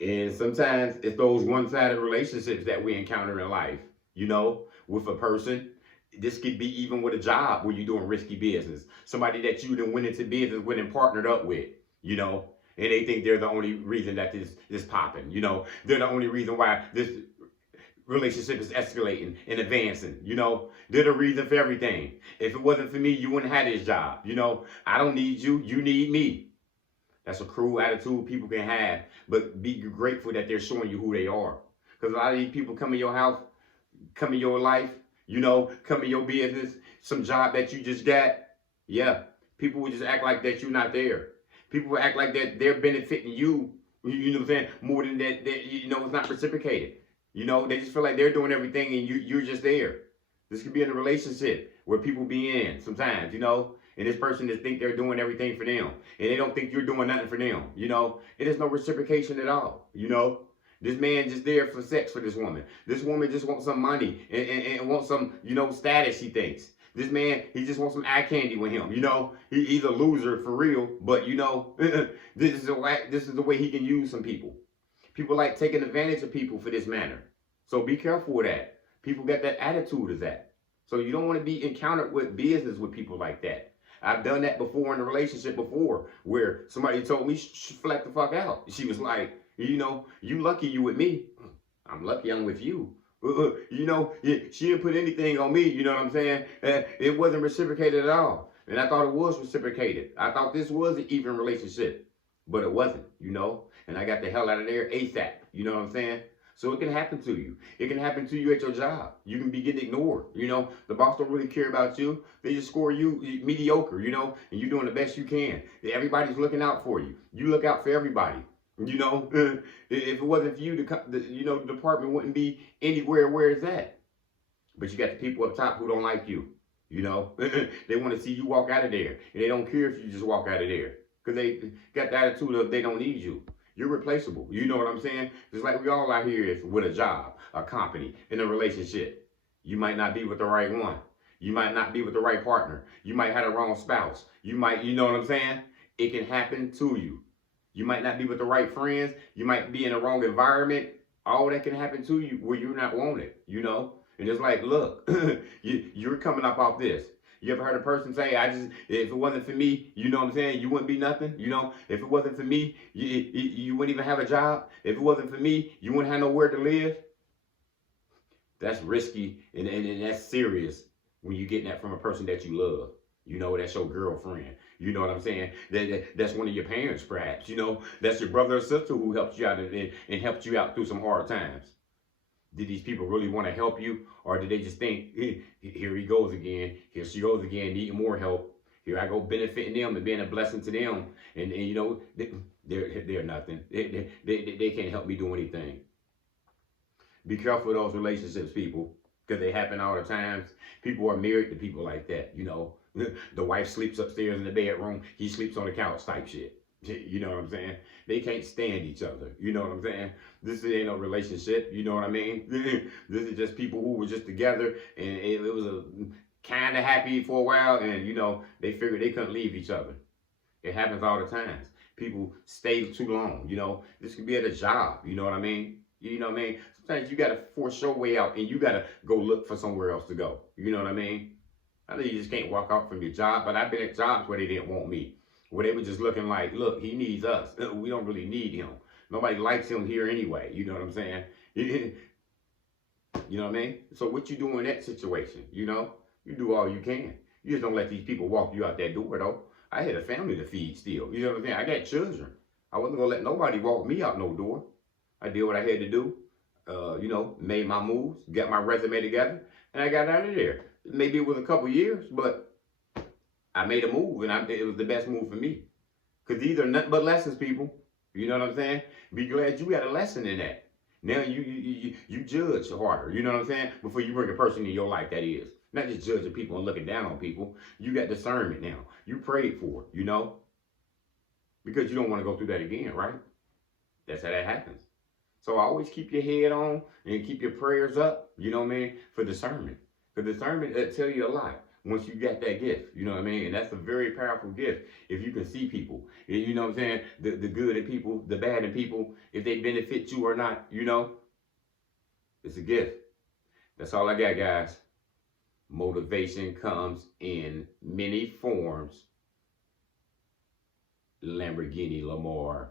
And sometimes it's those one-sided relationships that we encounter in life, with a person. This could be even with a job where you're doing risky business. Somebody that you done went into business with and partnered up with, you know, and they think they're the only reason that this is popping. They're the only reason why this relationship is escalating and advancing. They're the reason for everything. If it wasn't for me, you wouldn't have this job. I don't need you. You need me. That's a cruel attitude people can have, but be grateful that they're showing you who they are. Because a lot of these people come in your house, come in your life, come in your business, some job that you just got. Yeah, people will just act like that you're not there. People will act like that they're benefiting you, you know what I'm saying, more than that it's not reciprocated. They just feel like they're doing everything and you're just there. This could be in a relationship where people be in sometimes, and this person just think they're doing everything for them, and they don't think you're doing nothing for them. It is no reciprocation at all. This man just there for sex for this woman. This woman just wants some money and wants some, status, he thinks. This man, he just wants some eye candy with him. He's a loser for real, but this is the way he can use some people. People like taking advantage of people for this manner. So be careful with that. People got that attitude of that. So you don't want to be encountered with business with people like that. I've done that before in a relationship before where somebody told me, flat the fuck out. She was like, you lucky you with me. I'm lucky I'm with you. She didn't put anything on me, you know what I'm saying? It wasn't reciprocated at all. And I thought it was reciprocated. I thought this was an even relationship, but it wasn't. And I got the hell out of there ASAP, you know what I'm saying? So it can happen to you. It can happen to you at your job. You can be getting ignored. The boss don't really care about you. They just score you mediocre, and you're doing the best you can. Everybody's looking out for you. You look out for everybody. If it wasn't for you, the department wouldn't be anywhere where it's at. But you got the people up top who don't like you. They want to see you walk out of there. And they don't care if you just walk out of there. Because they got the attitude of they don't need you. You're replaceable. You know what I'm saying? Just like we all out here is with a job, a company, in a relationship. You might not be with the right one. You might not be with the right partner. You might have the wrong spouse. You know what I'm saying? It can happen to you. You might not be with the right friends. You might be in the wrong environment. All that can happen to you where you're not wanted, And it's like, look, you're coming up off this. You ever heard a person say, if it wasn't for me, you know what I'm saying, you wouldn't be nothing? If it wasn't for me, you wouldn't even have a job. If it wasn't for me, you wouldn't have nowhere to live. That's risky and that's serious when you're getting that from a person that you love. That's your girlfriend. You know what I'm saying? That's one of your parents, perhaps. That's your brother or sister who helped you out and helped you out through some hard times. Did these people really want to help you? Or did they just think, here he goes again. Here she goes again, needing more help. Here I go benefiting them and being a blessing to them. And they're nothing. They can't help me do anything. Be careful of those relationships, people, because they happen all the times. People are married to people like that, The wife sleeps upstairs in the bedroom. He sleeps on the couch type shit. You know what I'm saying? They can't stand each other. You know what I'm saying? This ain't no relationship. You know what I mean? This is just people who were just together and it was a kind of happy for a while and, they figured they couldn't leave each other. It happens all the times. People stay too long, This could be at a job. You know what I mean? You know what I mean? Sometimes you got to force your way out and you got to go look for somewhere else to go. You know what I mean? I know you just can't walk out from your job, but I've been at jobs where they didn't want me. Where they were just looking like, look, he needs us. We don't really need him. Nobody likes him here anyway. You know what I'm saying? You know what I mean? So what you do in that situation? You do all you can. You just don't let these people walk you out that door, though. I had a family to feed still. You know what I'm saying? I got children. I wasn't going to let nobody walk me out no door. I did what I had to do. Made my moves, got my resume together, and I got out of there. Maybe it was a couple years, but I made a move, and it was the best move for me. Because these are nothing but lessons, people. You know what I'm saying? Be glad you got a lesson in that. Now you judge harder, you know what I'm saying? Before you bring a person in your life, that is. Not just judging people and looking down on people. You got discernment now. You prayed for it, Because you don't want to go through that again, right? That's how that happens. So always keep your head on and keep your prayers up, you know what I mean, for discernment. Because discernment, it'll tell you a lot. once you got that gift. You know what I mean? And that's a very powerful gift. If you can see people, you know what I'm saying? The good in people, the bad in people, if they benefit you or not, you know, it's a gift. That's all I got, guys. Motivation comes in many forms. Lamborghini Lamar.